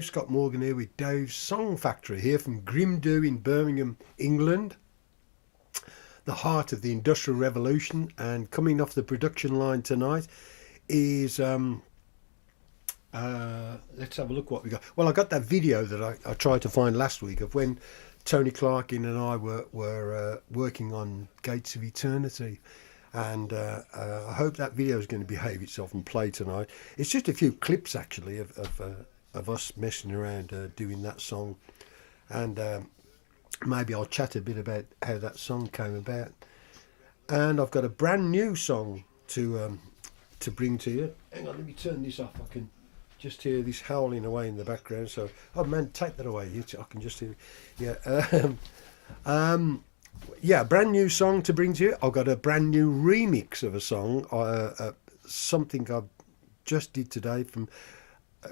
Scott Morgan here with Dave's Song Factory here from Grimdo in Birmingham, England, the heart of the Industrial Revolution. And coming off the production line tonight is let's have a look what we got. Well, I got that video that I tried to find last week of when Tony Clarkin and I were working on Gates of Eternity, and I hope that video is going to behave itself and play tonight. It's just a few clips actually of us messing around doing that song, and maybe I'll chat a bit about how that song came about. And I've got a brand new song to bring to you. Hang on, let me turn this off. I can just hear this howling away in the background. So, oh man, take that away. I can just hear. Yeah, brand new song to bring to you. I've got a brand new remix of a song, something I just did today from.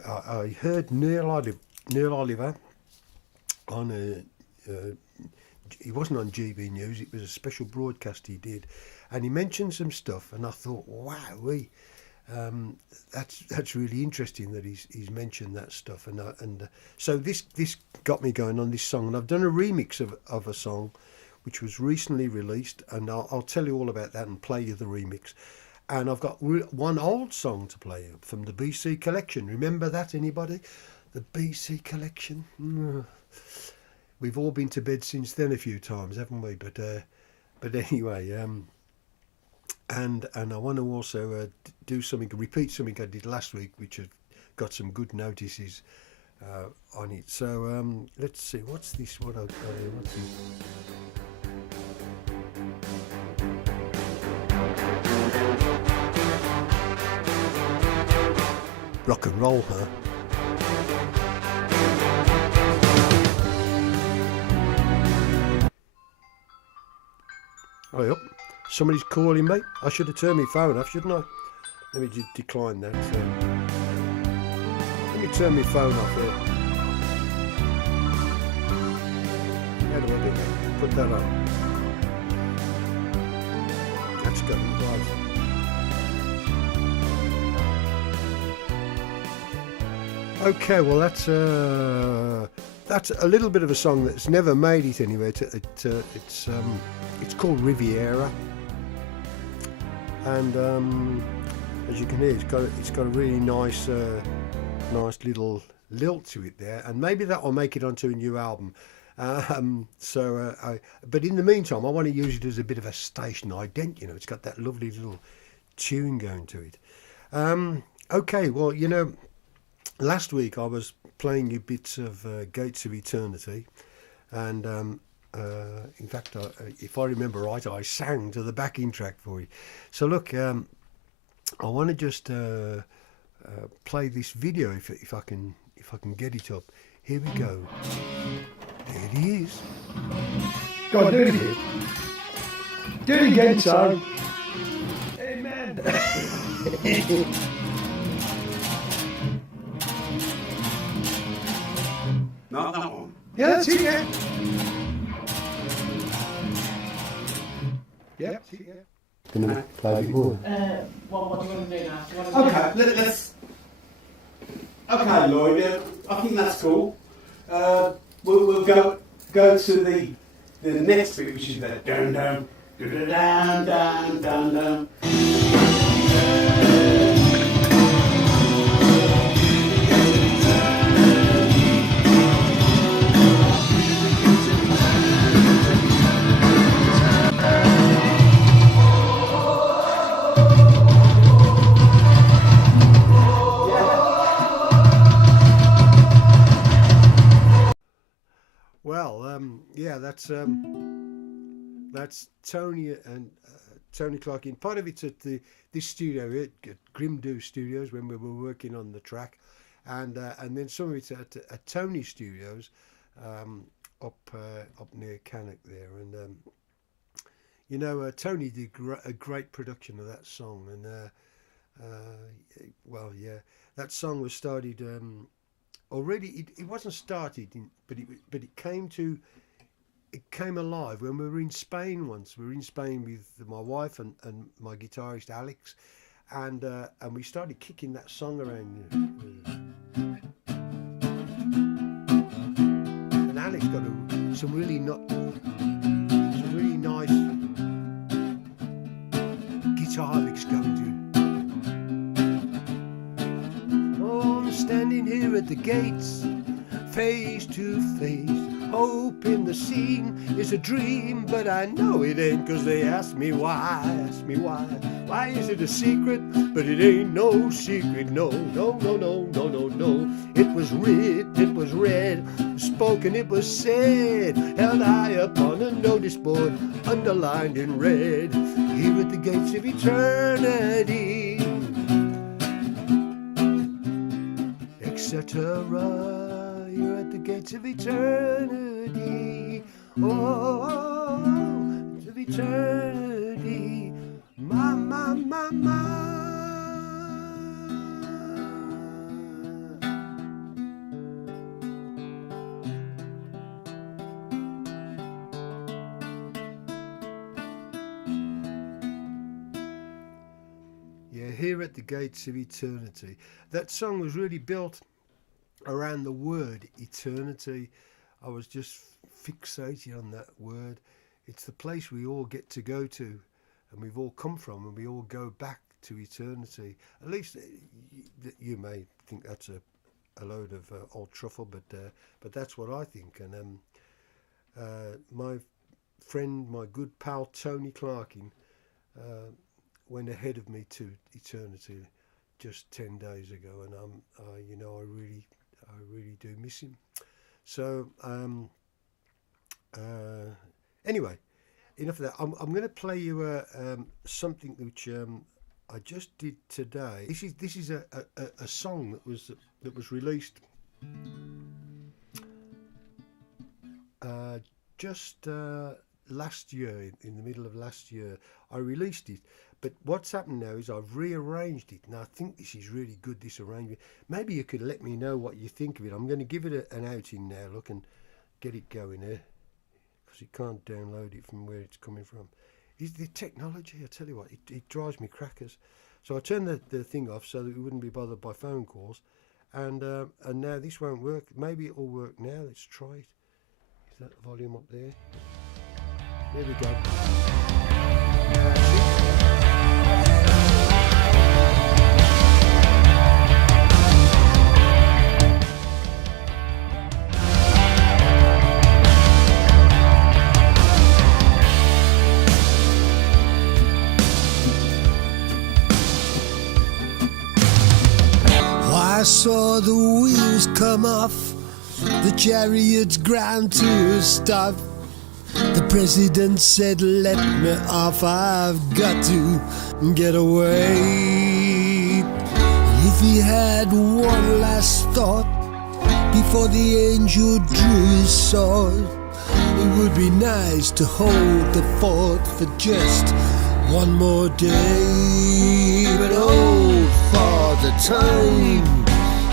I heard Neil Oliver on he wasn't on GB News, it was a special broadcast he did, and he mentioned some stuff, and I thought, wow, that's really interesting that he's mentioned that stuff, and so this got me going on this song, and I've done a remix of a song which was recently released, and I'll tell you all about that and play you the remix. And I've got one old song to play from the BC collection. Remember that, anybody? The BC collection. We've all been to bed since then a few times, haven't we? But anyway, and I want to also repeat something I did last week, which has got some good notices on it. So let's see. What's this? What I've got here? What's this? Rock and roll, huh? Oh, yep. Somebody's calling me. I should have turned my phone off, shouldn't I? Let me just decline that. Let me turn my phone off here. How do I do that? Put that on. That's got it right. Okay, well that's a little bit of a song that's never made it anywhere. It's called Riviera, and as you can hear, it's got a really nice little lilt to it there, and maybe that will make it onto a new album. But in the meantime, I want to use it as a bit of a station ident. You know, it's got that lovely little tune going to it. Okay, well, you know. Last week I was playing you bits of Gates of Eternity, and in fact, if I remember right, I sang to the backing track for you. So look, I want to just play this video if I can get it up. Here we go. There it is. Go on, do it again. Do it again, son. Amen. Not that one. Yeah, that's it, yeah. Yeah, that's it, yeah. Gonna play a bit more. What do you want to do now? Okay, let's. Okay, Lloyd. I think that's cool. We'll go to the next bit, which is the dun dun dun dun dun dun dun. Well, yeah, that's Tony and Tony Clarkin. Part of it's at this studio here, at Grimdo Studios, when we were working on the track, and then some of it's at Tony Studios up near Cannock there, and you know, Tony did a great production of that song, and well, yeah, that song was started. Already, it wasn't started, but it came alive when we were in Spain once. We were in Spain with my wife and my guitarist Alex, and we started kicking that song around. gates, face to face. Hope in the scene is a dream, but I know it ain't, 'cause they ask me why. Ask me why. Why is it a secret? But it ain't no secret. No, no, no, no, no, no, no. It was writ, it was read, spoken, it was said, held high upon a notice board, underlined in red. Here at the gates of eternity, etc. You're at the gates of eternity. Oh, of eternity. My, my, my, my. Yeah, here at the gates of eternity. That song was really built around the word eternity. I was just fixated on that word. It's the place we all get to go to, and we've all come from, and we all go back to eternity. At least you may think that's a load of old truffle, but that's what I think. And my friend, my good pal Tony Clarkin, went ahead of me to eternity just 10 days ago, and I really do miss him. So anyway, enough of that. I'm going to play you something which I just did today. This is a song that was released just last year, in the middle of last year. I released it. But what's happened now is I've rearranged it, and I think this is really good, this arrangement. Maybe you could let me know what you think of it. I'm going to give it an outing now, look, and get it going there, because you can't download it from where it's coming from. Is the technology, I tell you what, it drives me crackers. So I turned the thing off so that we wouldn't be bothered by phone calls, and now this won't work. Maybe it will work now. Let's try it. Is that volume up there? There we go. I saw the wheels come off, the chariots ground to a stop. The president said, "Let me off, I've got to get away." If he had one last thought before the angel drew his sword, it would be nice to hold the fort for just one more day. But oh, Father Time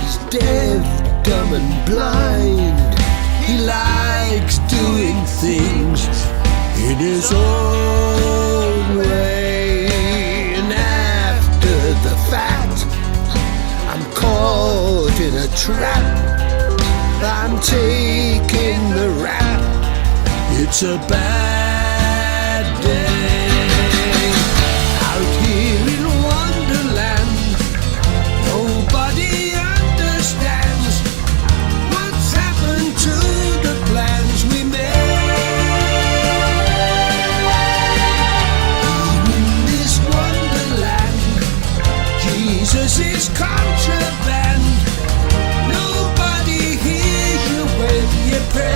is deaf, dumb and blind. He likes doing things in his own way. And after the fact, I'm caught in a trap. I'm taking the rap. It's a bad day out here in Wonderland. Nobody understands what's happened to the plans we made. In this Wonderland, Jesus is contraband. Nobody hears you when you pray.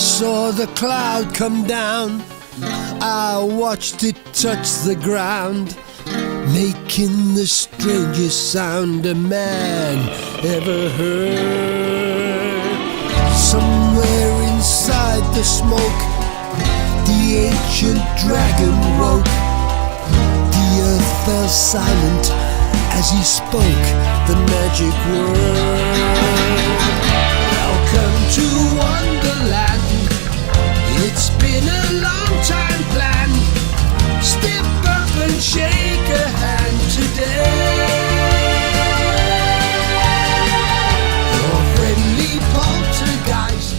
saw the cloud come down. I watched it touch the ground, making the strangest sound a man ever heard. Somewhere inside the smoke, the ancient dragon woke. The earth fell silent as he spoke the magic word. Welcome to Wonderland. It's been a long time planned. Step up and shake a hand today. Your friendly poltergeist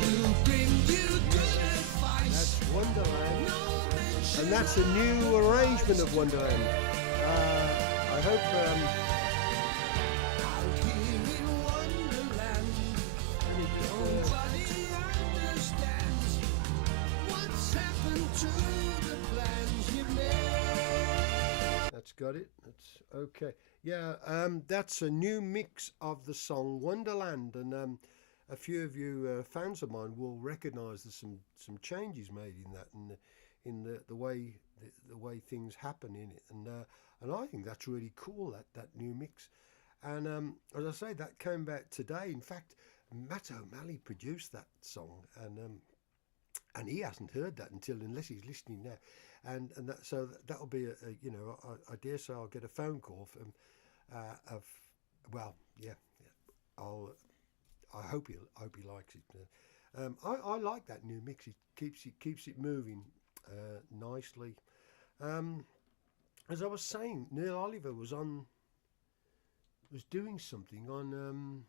will bring you good advice. That's Wonderland. No mention And that's a new arrangement of Wonderland. I hope out here in Wonderland. Nobody understands what's happened to the plans you made. that's got it. That's okay. Yeah, that's a new mix of the song Wonderland, and a few of you fans of mine will recognise there's some changes made in that, and in the way things happen in it, and I think that's really cool, that new mix. And as I say, that came back today. In fact, Matt O'Malley produced that song, and he hasn't heard that unless he's listening now, and that'll be I dare say I'll get a phone call from I hope he likes it. I like that new mix. It keeps it moving nicely. As I was saying, Neil Oliver was doing something on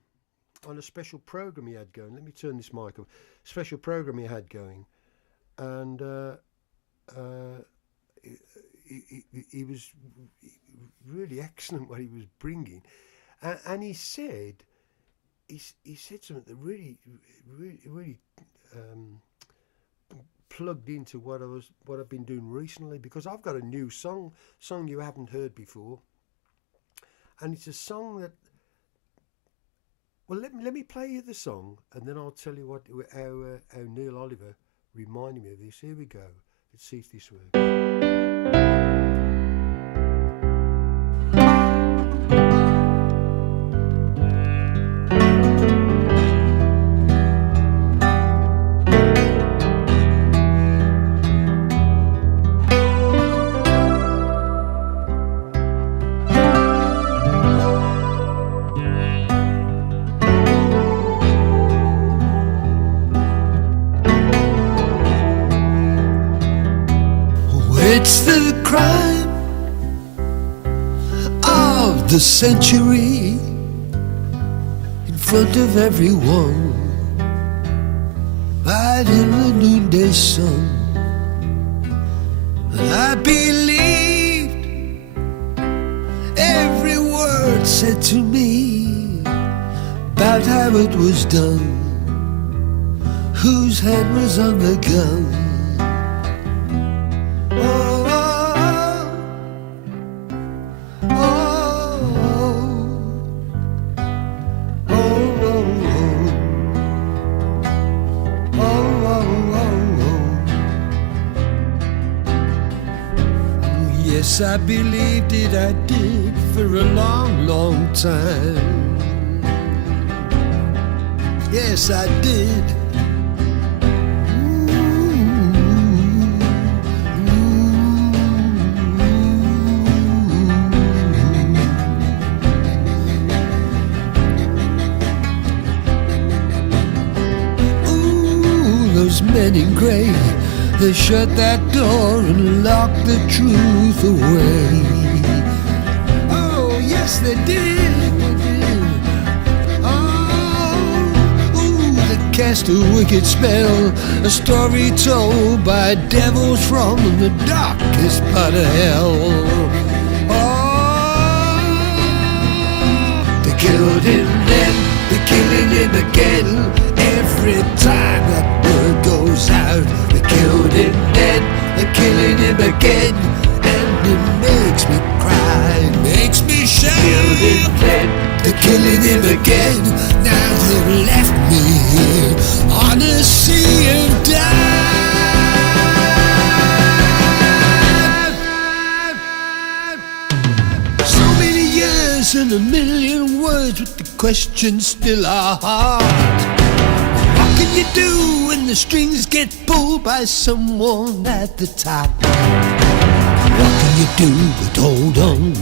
a special program he had going. Let me turn this mic up. Special program he had going, and he was really excellent what he was bringing, and he said something that really plugged into what I've been doing recently, because I've got a new song you haven't heard before, and it's a song that, well, let me play you the song, and then I'll tell you how Neil Oliver reminded me of this. Here we go. Let's see if this works. It's the crime of the century in front of everyone, right in the noonday sun. And I believed every word said to me about how it was done, whose hand was on the gun. Yes, I believed it, I did, for a long, long time. Yes, I did. Ooh, those men in grey, they shut that door and locked the truth away. Oh, yes, they did. Oh, ooh, they cast a wicked spell, a story told by devils from the darkest part of hell. Oh, they killed him then, they're killing him again. Every time that word goes out, they killed him then, they're killing him again, and it makes me cry, it makes me shout. Killed him then, they're killing him again. Now they've left me here on a in a million words, but the questions still are hard. What can you do when the strings get pulled by someone at the top? What can you do but hold on?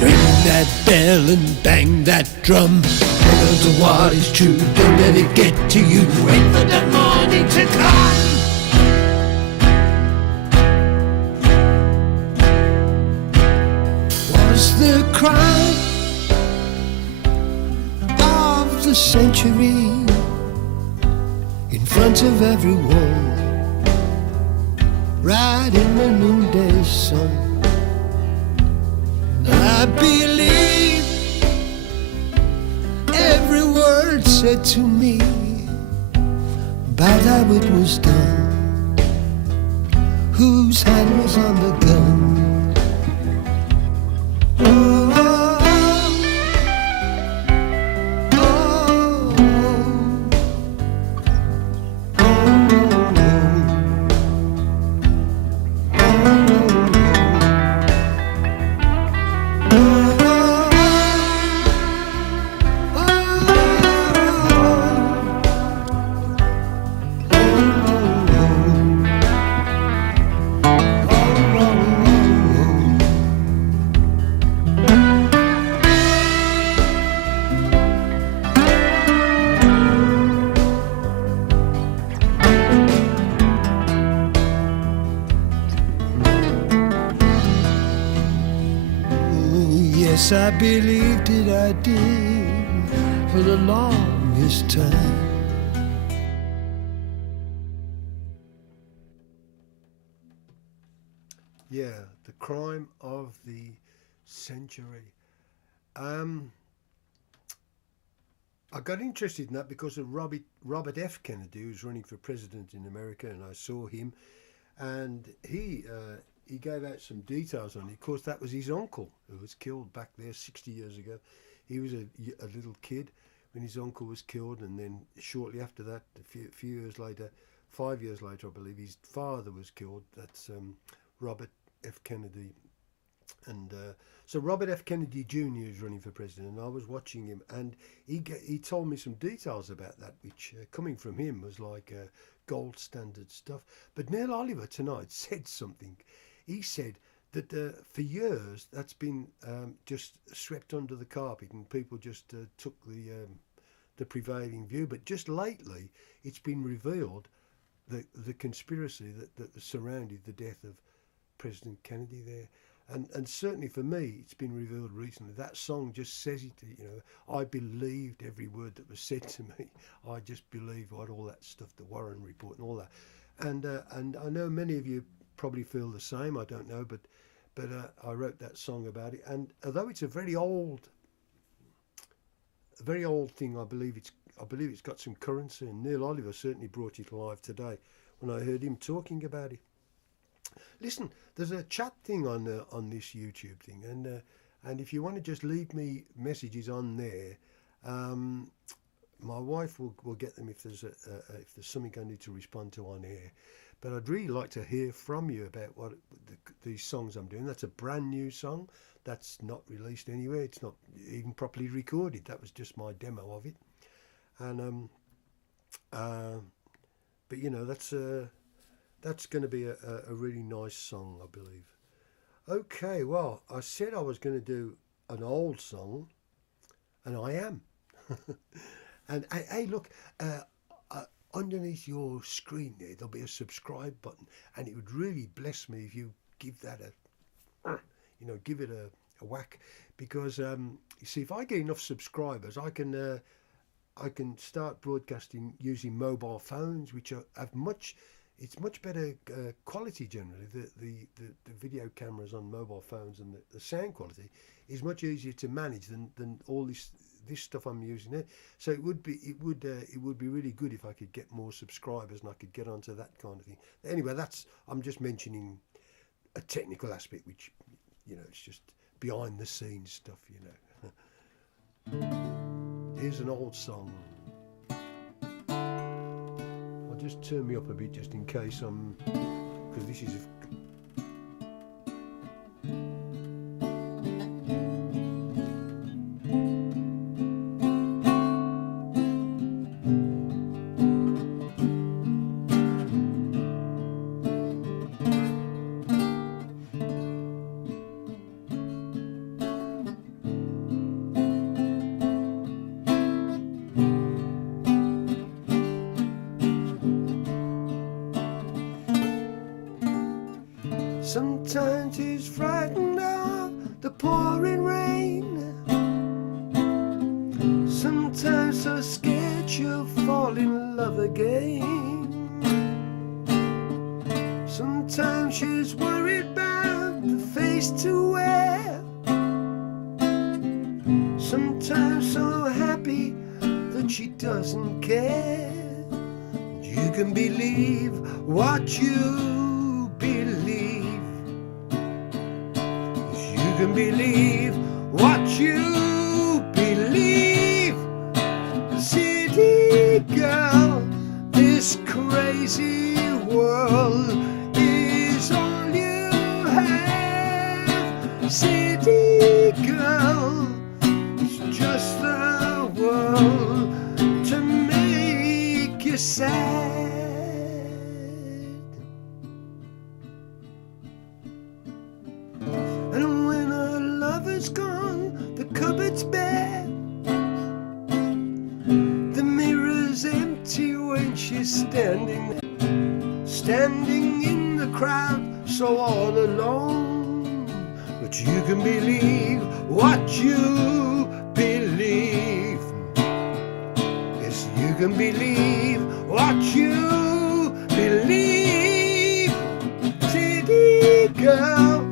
Ring that bell and bang that drum. Hold on to what is true, don't let it get to you. Wait for the morning to come. Was the crime of the century in front of everyone, right in the noonday sun? I believe every word said to me about how it was done. Whose hand was on the gun? Oh, yes, I believed it, I did, for the longest time. Yeah, the crime of the century. I got interested in that because of Robert F. Kennedy, who's running for president in America, and I saw him, and he gave out some details on it. Of course, that was his uncle who was killed back there 60 years ago. He was a little kid when his uncle was killed, and then shortly after that, a few years later, 5 years later, I believe, his father was killed. That's Robert F. Kennedy. And so Robert F. Kennedy Jr. is running for president, and I was watching him, and he told me some details about that, which coming from him was like gold standard stuff. But Neil Oliver tonight said something. He said that for years that's been just swept under the carpet, and people just took the prevailing view. But just lately, it's been revealed the conspiracy that surrounded the death of President Kennedy there. And certainly for me, it's been revealed recently. That song just says it. You know, I believed every word that was said to me. I just believed all that stuff, the Warren report and all that. And I know many of you probably feel the same. I don't know, but I wrote that song about it. And although it's a very old thing, I believe it's got some currency. And Neil Oliver certainly brought it alive today when I heard him talking about it. Listen, there's a chat thing on this YouTube thing, and if you want to just leave me messages on there, my wife will get them if there's something I need to respond to on air. But I'd really like to hear from you about what these songs I'm doing. That's a brand new song. That's not released anywhere. It's not even properly recorded. That was just my demo of it. And but you know, that's going to be a really nice song, I believe. Okay, well, I said I was going to do an old song, and I am. And hey, look, underneath your screen there'll be a subscribe button, and it would really bless me if you give that give it a whack, because you see, if I get enough subscribers, I can start broadcasting using mobile phones, which have much better quality generally. The video cameras on mobile phones, and the sound quality is much easier to manage than all this stuff I'm using there. So it would be really good if I could get more subscribers and I could get onto that kind of thing. Anyway, I'm just mentioning a technical aspect, which it's just behind the scenes stuff. Here's an old song. I'll just turn me up a bit just in case because this is Sometimes he's frightened of the pouring rain. Sometimes so scared she'll fall in love again. Sometimes she's worried about the face to wear. Sometimes so happy that she doesn't care. You can believe what you believe. You can believe what you believe. City girl, this crazy world is all you have. City girl, it's just the world to make you sad. And when her lover's gone, the cupboard's bare. The mirror's empty when she's standing in the crowd, so all alone. But you can believe what you believe. Yes, you can believe what you believe. City girl,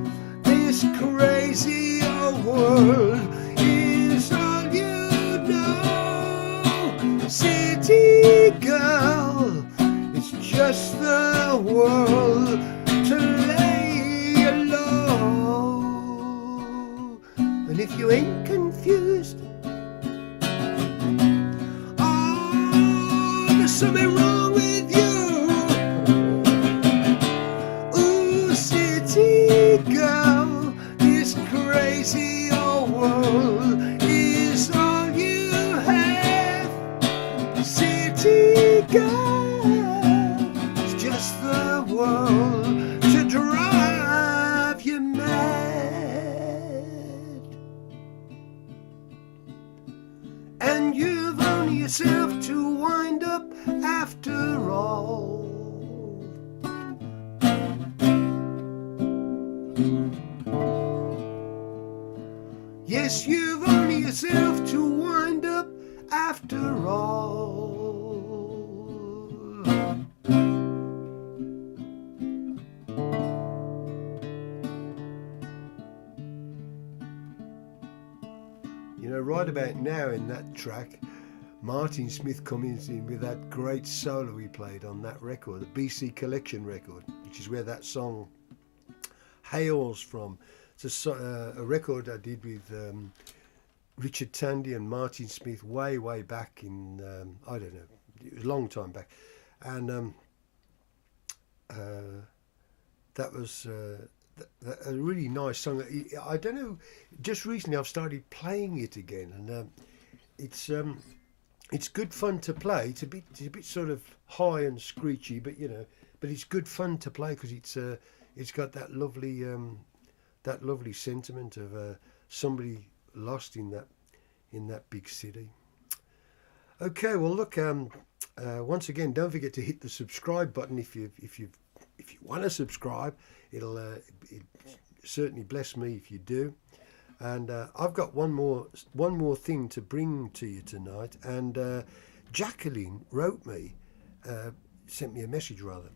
this crazy old world is all you know. City girl, it's just the world to lay you low. And if you ain't confused, oh, there's something wrong with you. Ooh, city girl, this crazy old world is all you have. City girl, it's just the world to drive you mad. And you've only yourself to wind up after all. Yes, you've only yourself to wind up after all. You know, right about now in that track, Martin Smith comes in with that great solo he played on that record, the BC Collection record, which is where that song hails from. It's a record I did with Richard Tandy and Martin Smith way back in, I don't know, it was a long time back. And that was a really nice song. I don't know, just recently I've started playing it again, and it's good fun to play. It's a bit sort of high and screechy, but you know, but it's good fun to play because it's got that lovely sentiment of somebody lost in that big city. Okay, well look, once again, don't forget to hit the subscribe button if you want to subscribe. It'll certainly bless me if you do. And I've got one more thing to bring to you tonight. And Jacqueline wrote me, sent me a message rather,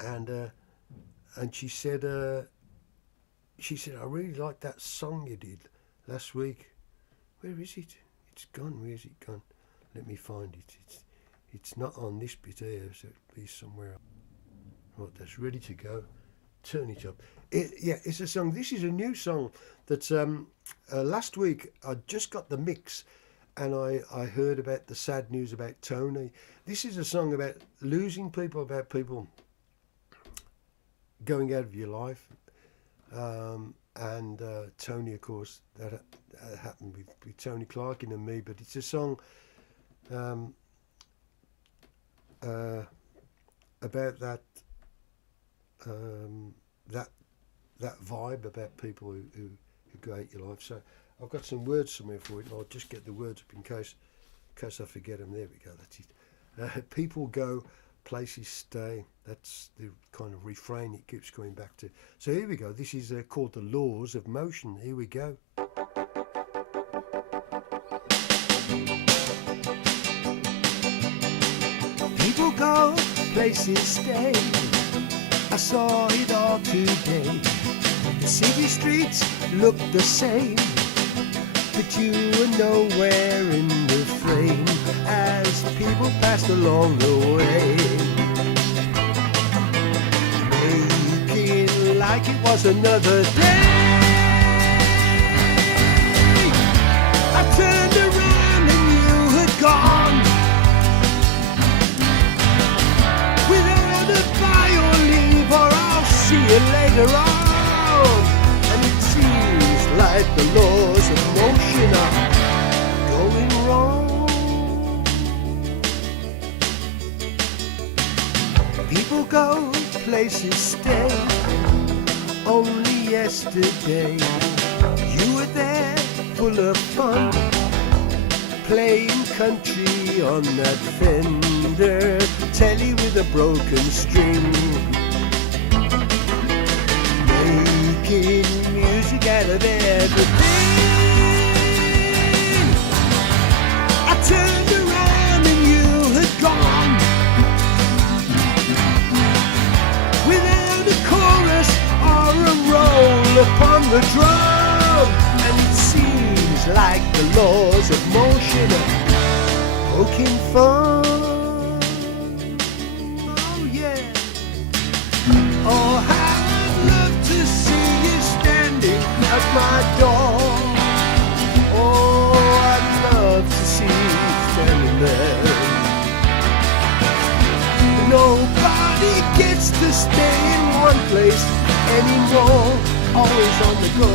and she said I really liked that song you did last week. Where is it? It's gone. Where's it gone? Let me find it. It's not on this bit here, so it'll be somewhere else. Right, that's ready to go. Turn it up. It's a song. This is a new song that last week I just got the mix, and I heard about the sad news about Tony. This is a song about losing people, about people going out of your life. And Tony, of course, that happened with Tony Clarkin and me. But it's a song about that vibe about people who go out your life. So I've got some words somewhere for it. I'll just get the words up in case I forget them. There we go. That's it. People go, places stay. That's kind of refrain it keeps going back to. So here we go. This is called The Laws of Motion. Here we go. People go, places stay. I saw it all today. The city streets look the same, but you were nowhere in the frame as people passed along the way, making like it was another day. I turned around and you had gone without a bye or leave, or I'll see you later on. And it seems like the laws of motion are going wrong. People go, places stay. Only yesterday you were there, full of fun, playing country on that Fender telly with a broken string, making music out of everything. I turned around and you had gone without a chorus or a roll upon the drum, and it seems like the laws of motion are poking fun. Oh yeah. Oh, how I'd love to see you standing at my door. Oh, I'd love to see you standing there. Nobody gets to stay in one place anymore. Always on the go.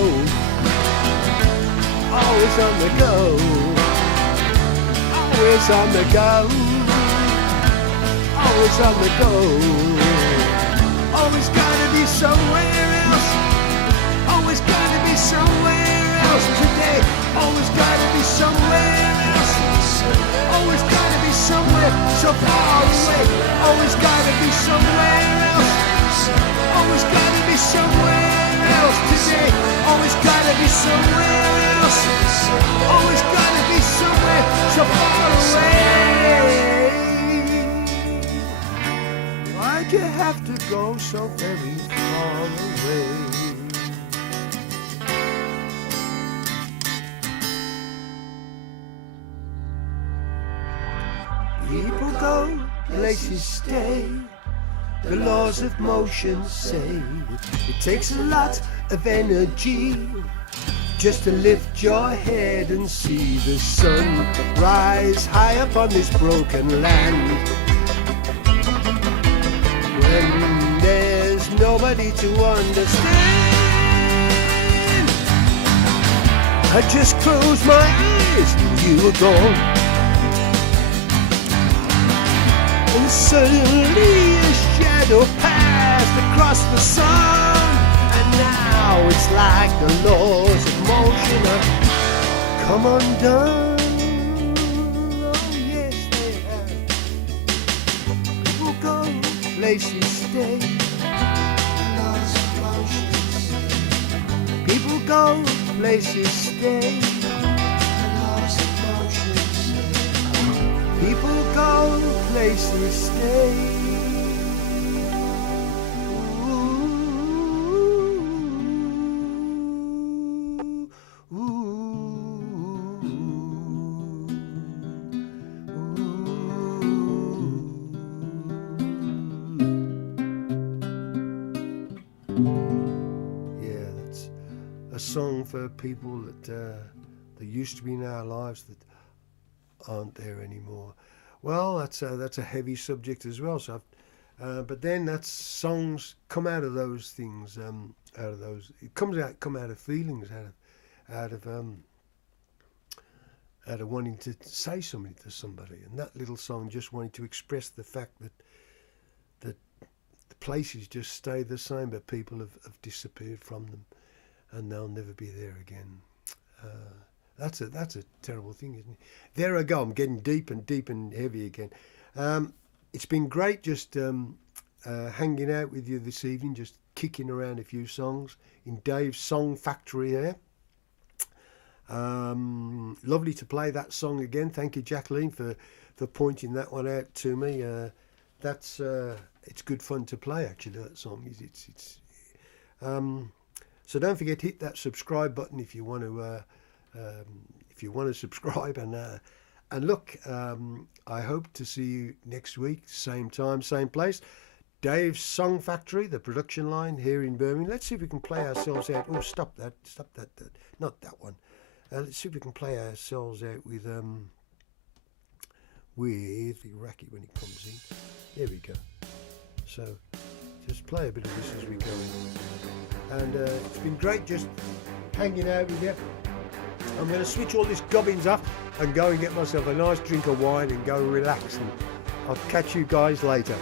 Always on the go. Always on the go. Always on the go. Always gotta be somewhere else. Always gotta be somewhere else today. Always gotta be somewhere else. Always gotta be somewhere so far away. Always gotta be somewhere else. Always gotta be somewhere else today. Always gotta be somewhere else. Always gotta be somewhere so far away. Why'd you have to go so very far away? People go, places stay. The laws of motion say it takes a lot of energy just to lift your head and see the sun rise high up on this broken land. When there's nobody to understand, I just closed my eyes and you were gone. And suddenly a shadow passed across the sun, and now it's like the laws of motion have come undone. Oh yes they have. People go, places stay. Laws of motion say. People go, places stay. Laws of motion say. People go, places stay. Ooh, ooh, ooh. Yeah, that's a song for people that used to be in our lives that aren't there anymore. Well, that's a heavy subject as well. So, but then that's songs come out of those things, out of those. It come out of feelings, out of wanting to say something to somebody. And that little song just wanted to express the fact that the places just stay the same, but people have disappeared from them, and they'll never be there again. That's a terrible thing, isn't it? There I go. I'm getting deep and heavy again. It's been great just hanging out with you this evening, just kicking around a few songs in Dave's Song Factory here. Lovely to play that song again. Thank you, Jacqueline, for pointing that one out to me. That's it's good fun to play, actually. That song is so don't forget to hit that subscribe button if you want to subscribe, and look, I hope to see you next week, same time, same place. Dave's Song Factory, the production line here in Birmingham. Let's see if we can play ourselves out. Oh, stop that, not that one. Let's see if we can play ourselves out with Iraqi when it comes in. There we go. So just play a bit of this as we go. And it's been great just hanging out with you. I'm going to switch all this gubbins off and go and get myself a nice drink of wine and go relax. And I'll catch you guys later.